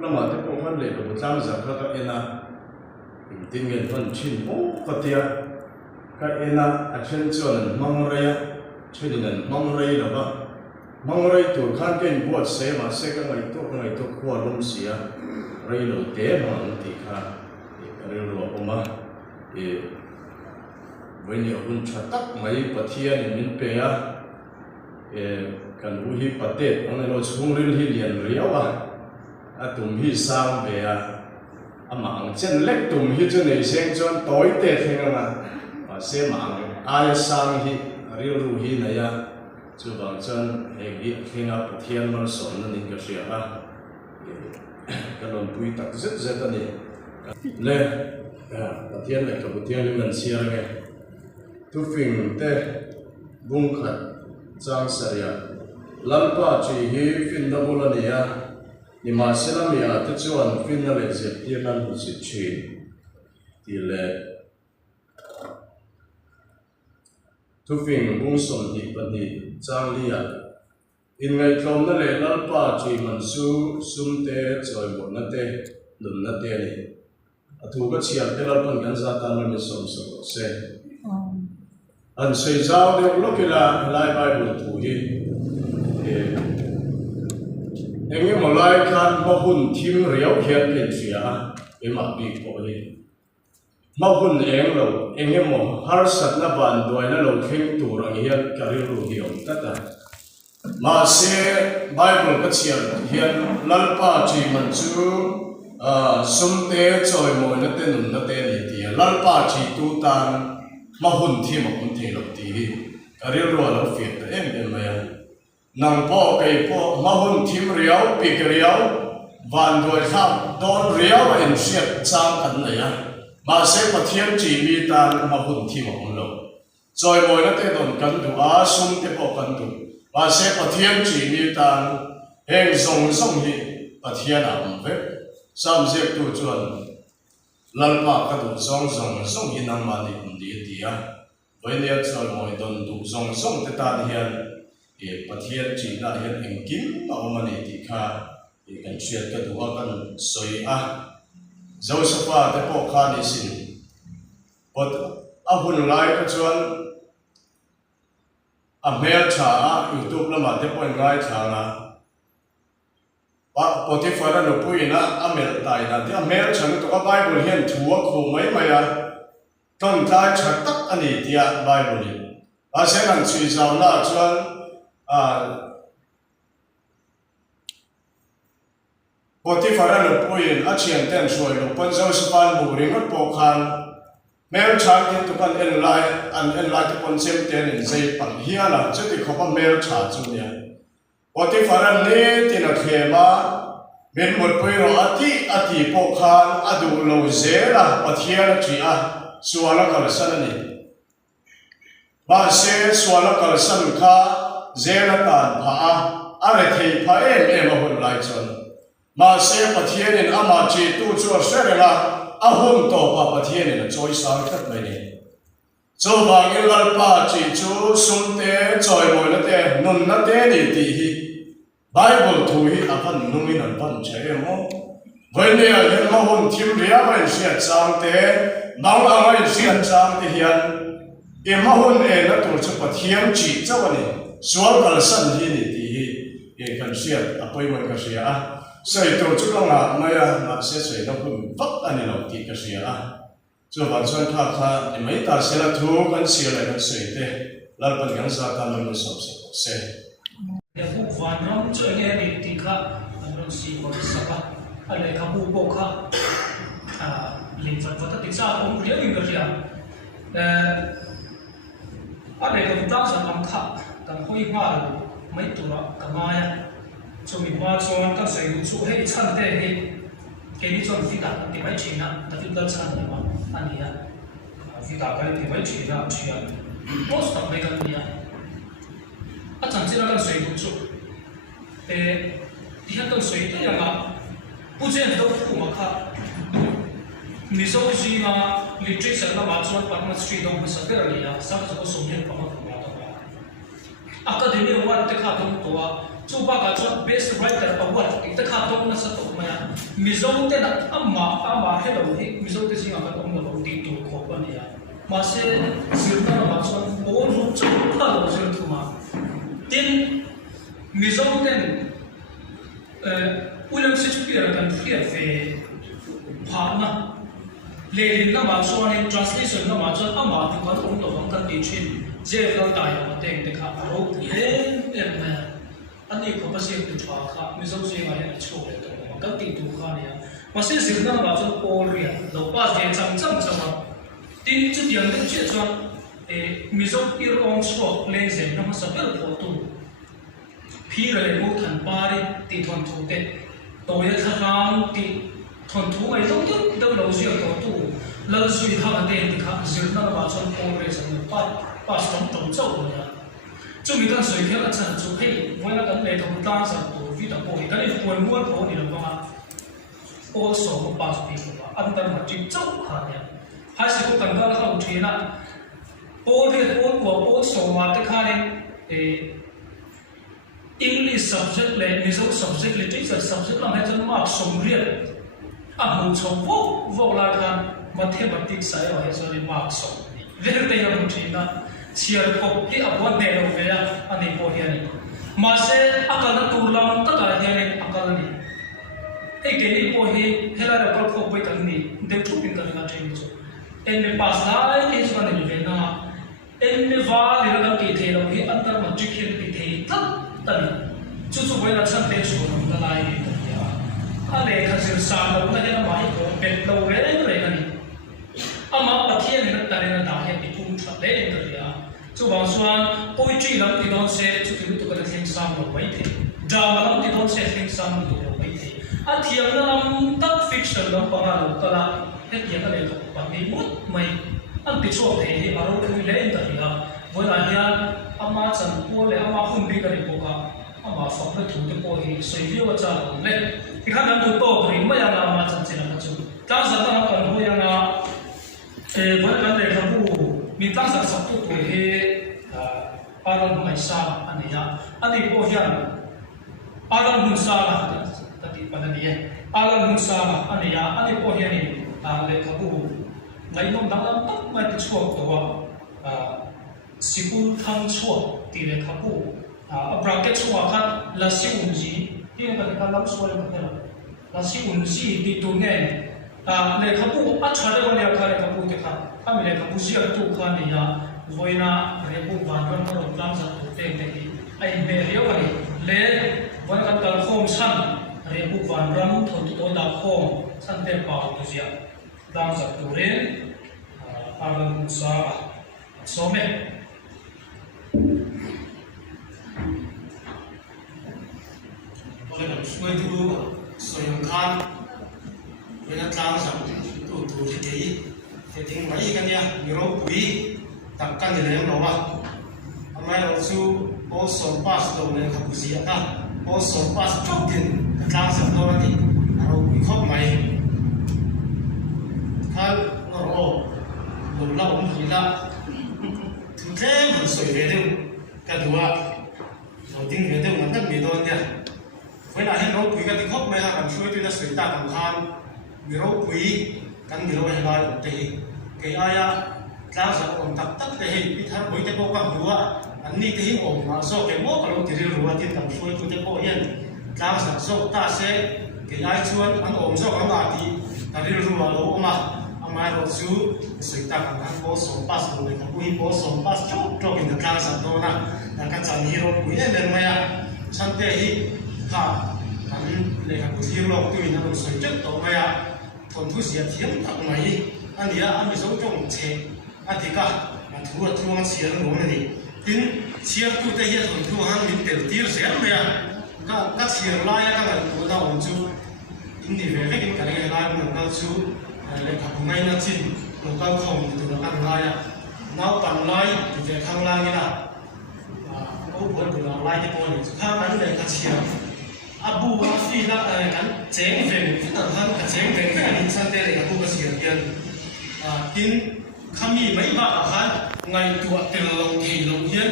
lama te ko khan le lo tlang za kha ka ena tin ngen fan chin o patia ka ena action chon mangreya chhinan mangrei la ba mangrei tur khan ken bot se ma se ka ngai to ko lom sia rei lo te mang ti kha re lo oma với nhiều hun chặt tắc mấy bát thiên min pe à kan u hi patet ang lo chung ril hi lian riaw à tum hi sang về à mang chen lek tum hi chu nei seng chon toi te theng ma se mang ai sang hi ril ru hi na ya chu bang chon he hi thenga pathian mar son na ning ka sia a kan lon pui tak zet zet ani le pathian le ka pathian li man sia nge tu phim te bung khat chang saria lalpa chi hi fin da bolania ni ma selamia te chuan fin na le zet tir nan hu si chi ti le tu phim bung som hi pani chang lia in ngai tlom na le lalpa chi man su sum te choi bo na te nun na te ni athu ka chial te lalpan kan za tan mi som so se an sei zau de lokila lai bible thu hi engi molai khan ma hun thim riau hian pen sia ema bi ko hi ma hun eng lo engi mo har sat na ban doi na lo thing tu rang hian kari ru hi om tata ma se bible ka chial hian lalpa chi man chu sum te choi mo na te nun na te ni ti lalpa chi tu tan ma hun thi ma hun thi lo ti kari ru lo fit em ma ya nang po kai po ma hun thim riau pi riau van doi kham don riau en siat chang kan na ya ma se pathian chi mi tan ma hun thi ma hun lo choi moi na te don kan du a sum te po kan du ma se pathian chi mi tan heng zong zong hi pathian a um ve sam je tu chuan lalpa ka du zong zong hi nang ma ni di ti ya voi ne choi moi don du zong te tan hian pathian chi na hian engkim pa omani ti kha kan chiat ka duwa kan soi a Josepha te po kha ni sin pot a hun lai ka chuan a mel tha YouTube lama te po ngai tha na pa Potiphar no puina a mel tai na te a mel chan to ka Bible hian thuwa kho mai maya ton tai chat tak ani tia Bible ni a se nan chui zaw na chuan Potiphar no puin a chian ten soi lo pan Joseph mu ringot po khan mel chan tin to kan en lai te pon sem ten in sei pan hiana cheti khopa mel cha chu nia Potiphar ne tin a khema ben mot pui ro ati po khan adu lo zela pathian chi a suala kal sanani ba se suala kal san kha zela tan pha are thei pha em hun lai chon ma se pathian in ama chi tu chu serela a hun to pa pathian in choi sang khat mai ni cho bang il lalpa chi chu sum te choi moi na te nun na te ni ti hi Bible thu hi apan numin an pan che mo voi ne a hian ma hun thim ria mai sia chang te bang a mai sia chang te hian e ma hun e na tu chu pathian chi chawani sual kal san hi ni ti hi e kan sia apoi mai ka sia sei to chu nga maya ma se sei na hun vak ani lo ti ka sia chu ban chuan kha e mai ta se la thu kan sia la kan sei te lar pan gang sa ta lo so se ya bu van ram chu nge ni ti kha an si ko sa ka ale kha bu po kha lin vat vat ti sa ko ri ri ka ria ale ko ta sa kam kha kan hoi ma mai tu ra ka ma ya chu mi ma chuan ka sei du chu hei chan te hi ke ni chuan fi ta ti mai china ta fi dal chan ni ma ani ya fi ta ka ti mai china chia post ta mai kan ni ya a chan chira kan sei du chu ti han kan sei te ya ma pu chen do fu ma kha ni so ji ma literature la ma chuan pa ma street dong ma sa ter ali ya sa ka so ne pa ma ya ta academy award te kha dong to chu ba ka chuan best writer award te kha dong na sa to ma ya Mizo te na ama hello hi mizo te singa kan om na om ti tu kho pa ni ya ma se sirna ma chon o ru chu pa lo sir tu ma tin mizo ten William Shakespeare kan khia ve pha na le lin na ma chon in translation na ma chon ama tu kan om to bang kan ti chin je lo ta ya te te kha ro em ani ko pa se tu chwa kha mizo se ma ya chu le to kan ti tu kha ya ma se sirna ma chon Paul ria lo pa je chang chang chang tin chu diang den che chuan mizo ir ong chok le ze na ma sa pel po tu phi le mo than pa ri ti thon thu te to ya tha rang ti thon thu ai long tu dang lo sia to tu lal sui ha te ti kha sirna ma chon Paul ria sang pa stom tom chau ya chu mi kan soi khel a chan chu hei moi na kan le thong ta sa tu vi ta po hi kan ni puan muan po ni lo ma also mo pa su pi ko antar ma chi chau kha ya hai se ko kan ga ha u thina po de po so ma te kha ne English subject le mizo subject literature subject la ma chan mark som riel a mu chom vo la kan mathematics sai wa he so ni mark som ver te ya mu thina siar ko ki abot ne lo ya ani po hian ni ma se akal na tur lam ta ka hian ni akal ni e ke ni po hi hela ra ko ko pai tan ni de thu pin ta na train so en me pas lai ke so na ni ve na en me va le na ki the lo hi antar ma chi khin ki the ta ta ni chu chu bai na chan te chu na lai ni ya a le kha sir sa lo na ya ma hi ko pet lo re re ni ama pathian ni ta re na da he ti thum tha le ta ya chu bang suan poetry lam ti don se chu ti tu ka thing sam lo bai the drama lam ti don se thing sam lo bai the a thiam na lam tak fiction lam pa lo ta la he ya ka le ko pa mi mut mai an ti chu the hi aro thu le ta ya voi la ya ama chan po le ama hun bi ka ri ko ka ama fa ka thu te po hi soi vi wa cha lo le ki kha nam tu to ri ma ya na ma chan chen na chu ta sa ta kan ho ya na voi kan le ka bu mi tang sa sa tu he aron mai sa ani ya ani po hian aron mun sa la ta ti pa ni ye aron mun sa la ani ya ani po hian ni le ka bu lai nom dang lam tak mai ti chuak to wa sikul thang chuak ti le ka bu a bracket chuak khat la si un ji hi ka ka lam so le ka la si un ji ti tu nge le ka bu a chha le ka le ka bu te kha ami le ka bu sia tu kha ni ya voina re bu ban ram ro tlam sa tu te te hi ai me rio ka ni le voina ka kal khom san re bu ban ram thon tu to da khom san te pa tu sia tlam sa tu re alam sa so me oleh suai tu soyong khan voina tlam sa tu tu ti te ting mai kan ya miro pui tak kan ni le lo wa amai lo chu also pass lo le ka busi ata also pass chok din tlang sa to ni aro pi khop mai khan no ro lo la om hi la thu the man soi le de ka duwa lo ding le de man ta mi don ya với lại hiện rốt quý cái tiếng khóc mấy hàng làm suy tuy là suy ta cầm khan mi rốt quý căn mi rốt hay nói ổn tệ cái ai à lao sa ổn tắc tắc tệ bị thằng quý cái bộ cầm đũa anh đi cái ổn mà so cái bộ cái lông thì riêng rùa thì làm suy tôi cái bộ yên lao sa so ta sẽ cái ai chuan anh ổn so cái nào thì ta riêng rùa lỗ mà mai rồi chú suy ta cầm khan bộ so pass rồi cái quý bộ so pass chốt cho cái được lao sa đó na là cái chân hero quý em bên mày à sang tệ hi ha anh lấy cái bút hiêu lộc tôi nó còn soi chất tổ mày à thôn thu xịt thiếm thật mày anh đi anh bị sống trong chế anh thì cả anh thu anh xịt nó này tin xịt tu tây hiện thôn thu hắn mình đều tiêu xịt mày à các xịt lại các bạn thu tao ổn chú in đi về cái cái này lại mình tao chú lấy cái ngay nó chín nó tao không thì nó ăn lại à nó bằng lại thì về thang lang như nào ô buồn thì nó lại cái bộ này khác anh lấy cái xịt abu afi la kan cheng ven tan han ka cheng ven ka ni san te le abu ka sian yan tin khami mai ba han ngai tu tel lo thei lo hian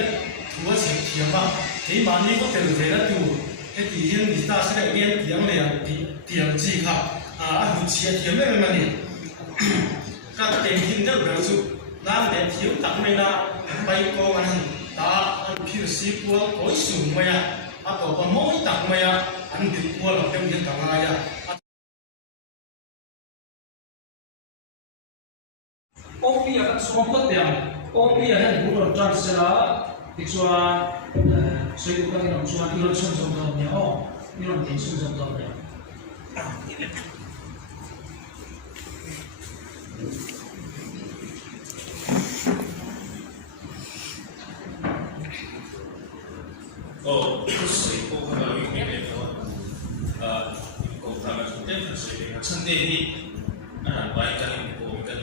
thua che thiam ba thế mà ni có tel ve la tu cái thì hiện người ta sẽ lại nghe tiếng này tiếng gì cả anh muốn chia tiếng này mà đi các tiếng hiện rất là nhiều nam để thiếu tặng này là bay cô anh ta anh phiêu sĩ của cối sùng mày tổ còn mỗi tặng mày anh bị qua làm tem hiện tặng ai ông bia các số mất tiền ông bia hay cũng là trang sẽ là thì cho xây dựng các cái đồng cho đi lên sông sông đồng nhớ đi lên tiền sông sông đồng nhớ xây dựng các cái công tác là chúng ta phải xây dựng sân đê đi baik kan bukan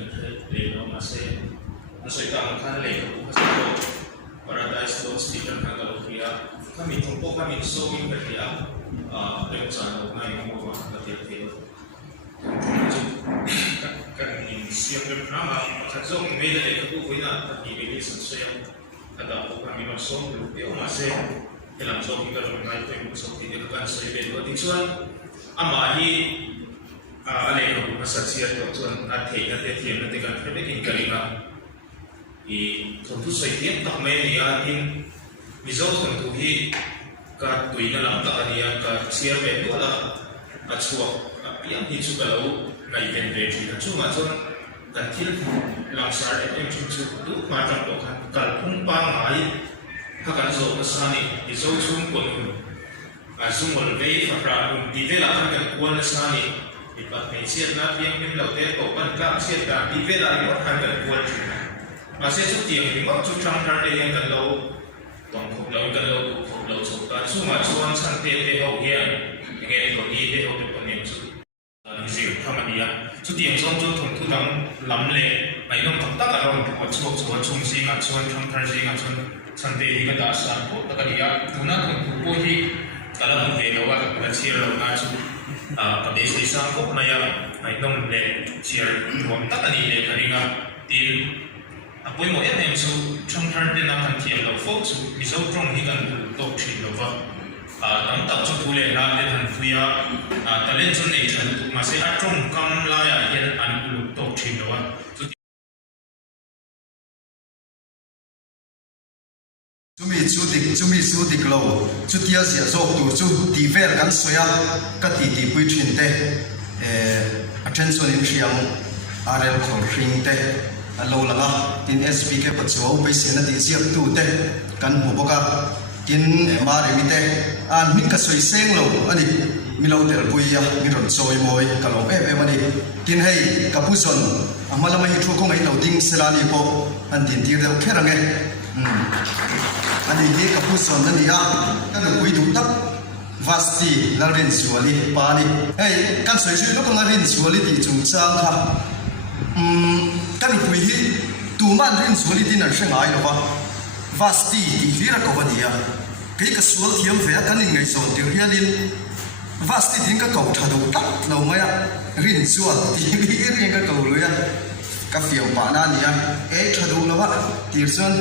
lelo masih masih kan lelo masih paradise lost speaker kan kalau dia kami tumpu kami sewing berdia lewat sana kami mau makan dia kan siang bernama kazong media itu punya tapi ini sesuai ada kami masuk dia masih dalam sewing kalau mengajar itu masuk tidak kan saya berdua tinggal amahi ale ko masasiya to chuan a theina te thiam na te kan phebe kin kalima I thon thu soi tiam tak mai ni a in mizo thon thu hi ka tuina lam ta ania ka chia me to la a chuwa a piam hi chu galo ngai ven ve thi ka chu ma chuan kan thil langsar em chu chu tu ma tang to khan kal phung pa ngai ha kan zo ka sani mizo chung kon a zungol ve fa pra di vela kan kuan na sani Ipat menciat nabi yang minlau te ko pan klam siat ka di vela yo han kan kuat masih su tiang ni mak chu chang tar de yang kan lo tong khop lo kan lo tu khop lo chu ka chu ma chuan san te te ho hian nge ko ni te ho te ko ni chu ni si thamania chu tiang zong chu thong thu dang lam le mai nom tak tak ron ko chu chu chung si nga chuan tham tar si nga chuan san te hi ka da san ko ta ka ya tuna thong thu po hi kala te lo wa ka chia lo na chu Pada istri sangkut maya, ainom le ciar ruang tak ani le karinga til. Apoi mo ya nem su chang thar de na kan thiam lo fo su mizo trong hi kan to thin lo wa. Tam tak chu thule na le han fuya talent chun nei chan ma se a trong kam la ya yen an lu to thin lo wa. Chumi su dik lo chu tia sia zok tu chu ti ver kan soya ka ti pui thin te attention in siang arel khol ring te alo langa tin SPK pacho pe sena ti siap tu te kan bu boka tin ma re mi te an min ka soi seng lo ani mi lo tel pui ya mi ron soi moi ka lo ani tin hei ka pu son amala mai thu ko ngai lo ding selani ko an tin ti deu kherange Ani ye kapu son na niya kan kui du tak vasti la rin suali pani hey kan soi soi lo kan rin suali ti chung chang kha kan kui hi tu man rin suali ti na shengai lo ba vasti ti vira ko ba dia ke ka sual thiam ve kan ni ngai son ti hialin vasti tin ka ko tha do tak lo maya rin sual ti ri ka ko lo ya ka fiam pa na niya tha do lo ba ti son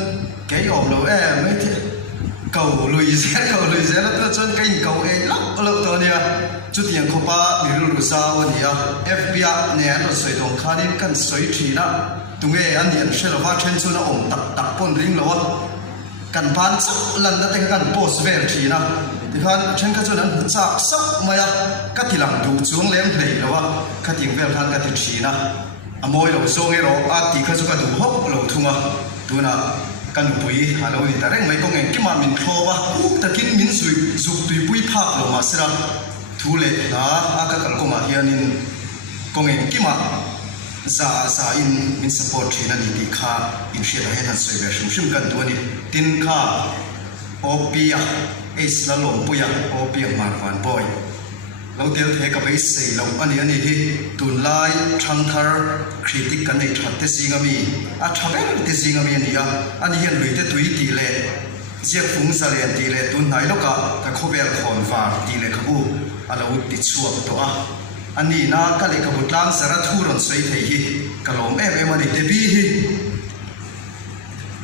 cái ổn lâu mấy thì cầu lùi xe là tôi chân cái cầu lắc lâu tôi nè chút tiền không ba bị lùi sao vậy FBI nè nó soi đồng khá nên cần soi chỉ đó tụi nghe anh điện sẽ là phát trên chỗ nó ổn tập con ring lâu cần bán sắc lần đó thành cần post về chỉ đó thì hắn trên cái chỗ đó sắc sắc mà các thì làm đủ xuống lem play lâu các tiền về hắn các thì chỉ đó mỗi lâu số nghe rồi thì cái chỗ cái đủ hốc lâu thung tụi nào kan pui halo ni tareng mai kong en kima min thoba takin min sui zuk tui pui phak lo ma sira thule na aka kal ko ma hianin kong en kima za in min support thina ni ti kha in shira hetan soi be shum kan tu ni tin kha opia es la lom puya opia mar van boy lo tel the ka bai sei lo ani hi tun lai thang thar critic kan nei that te singami a thabe te singami ani ya ani hian lui te tui ti le je phung sa le ti le tun nai lo ka khobel khon wa ti le khabu alo ti chuak to a ani na ka le ka butlang sara thuron sei thei hi kalom ani te bi hi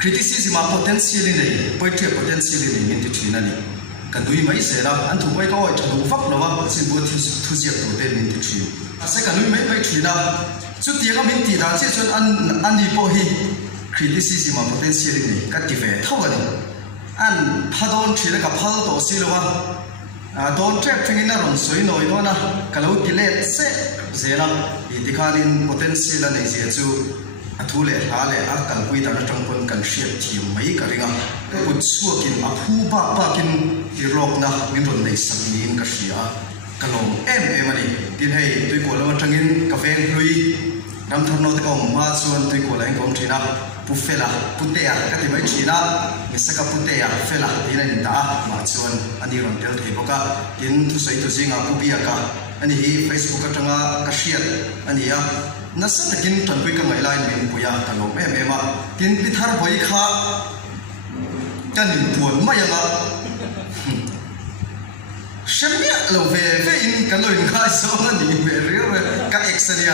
criticism a potentially nei poetry potentially nei min ti thina ni กันดุยไม่เสียละอันถูกไม่ก็จะดูฟักนะว่าสิ่งบัวที่ทุเสียตัวเต็มมินที่ชีอาศัยกันดุยไม่ชีนะสุดที่ก็มินที่ด่านเชื่อชนอันนี้พอฮีคริติซิซิมา potential นี่ก็ที่เวทเท่ากันอันพาโดนชีแล้วกับพาโดนสิละว่าโดนเทปทิ้งน่ะลงสวยหน่อยด้วยนะก็เรากิเลสเสเสียละอีที่ขาดิน potential ในเสียจูทุเล่หาเล่อาการคุยตามจังคนกันเชียร์ทีมไม่กันเลยก็อุดสัวกินผู้บ้ากินที่โลกนะมินรนในสังนินก็เสียกันลงมันนี่กินให้ตัวกูแล้วมันจังกินกาแฟลุยรำทำโน้ตก็มาส่วนตัวกูแล้วก็ทีน่ะปุเฟล่าปุเตะก็ที่ไม่ทีน่ะมิสกับปุเตะเฟล่าที่นั่นด่ามาส่วนอันนี้รำเดียวที่บอกว่ากินทุสัยทุสิงปุบีก็อันนี้ Facebook ก็จังก็เชียร์อันนี้นั่นสักกินจนคุยกันไม่ไล่เมนปุยาตลกมากินพิธาร์บอยข้ากันหนึ่งปวดไม่ยังอ่ะเช่นนี้เราเวอินกันเลยง่ายสุดนั่นนี่เวรียวกับเอ็กซ์เนี่ย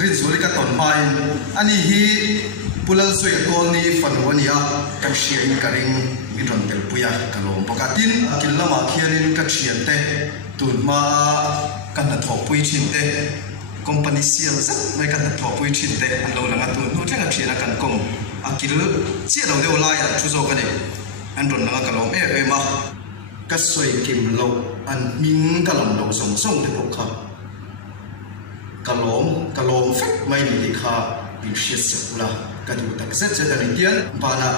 ริสุริกับต้นไม้อันนี้ฮีปุลลสวยกอลนี่ฟันวันนี้กับเชียร์กันริงมีรอนเตลปุยากันลงปกติกินละมาเขียนกับเชียร์เตะตุนมากันนัดถกปุยชินเตะcompany sales mai kan thok pui thin te an lo langa tu nu thenga thina kan kom akil chi lo de ola ya chu zo ka ne an ron langa ka lo ma ka soi kim lo an ming ka lam lo song song te pok kha ka lom fek mai ni kha bin shit se pula ka du tak set se da ni tian ba na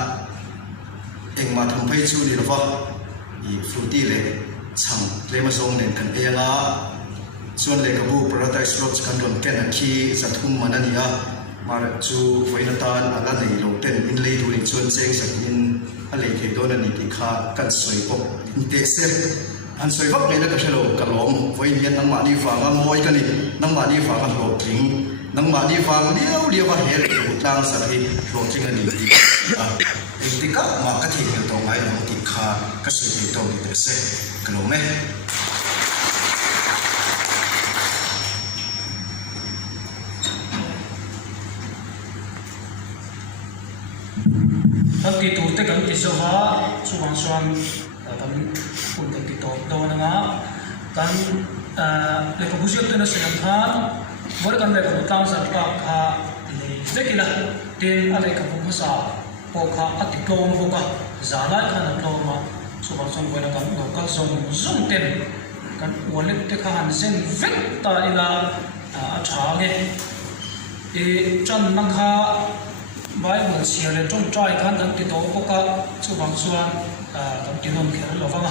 eng ma tham phai chu ni lo fa i fruity le chang le ma song nen kan e laส่วนเล็กบุParadise Lodgeกันรวมกันที่สัตว์ทุ่มมันนี่มาจูไฟนตานอะไรในโลกเต็นอินเลยดูในส่วนเซ็งสักนินอะไรเกี่ยวกับนี่ที่ข้ากันสวยปกเดเซอันสวยปกเนี่ยก็เชลล์กระหล่อมไฟเย็นน้ำมันดีฟ้ามันมวยกันนี่น้ำมันดีฟ้ามันโหลดทิ้งน้ำมันดีฟ้าเดียวว่าเฮลิคอปเตอร์สักทีโหลดทิ้งกันนี่ที่ที่ก็มากระถิ่นกันตรงไหนมันที่ข้าก็สวยตรงนี้เดเซกระหล่อมไหมตั้งที่ตัวเต็กันที่จะหาสุวรรณสวนกันคุณตั้งที่ตัวโดนนะกันเล็กผู้เชี่ยวชาญในสิ่งต่างๆบริการเล็กผู้ตั้งสัตว์ป่าค่ะเลยเด็กละเดินอะไรกับผู้ภาษาพวกเขาอธิกรมพวกเขาจะได้ขนาดเรามาสุวรรณสวนบริการเราก็ส่งเต็มกันวันเล็กที่เขาหันเส้นเวกตาอีลาชาเงจันนังค่ะไว้เหมือนเสียเลยจงใจกันทั้งที่โตก็ก็สุวรรณสวนทั้งที่นนท์เขียนเราฟัง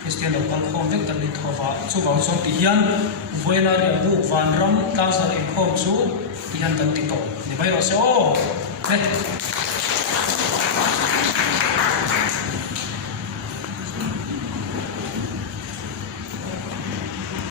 คริสเตียนเราฟังคอมเด็กตันที่ทว่าสุวรรณสวนที่ยันเวลาเรียนบุกวันรำตั้งสติคอมสู้ที่ยันตันที่โตนี่ไปว่าเสียโอ้เฮ้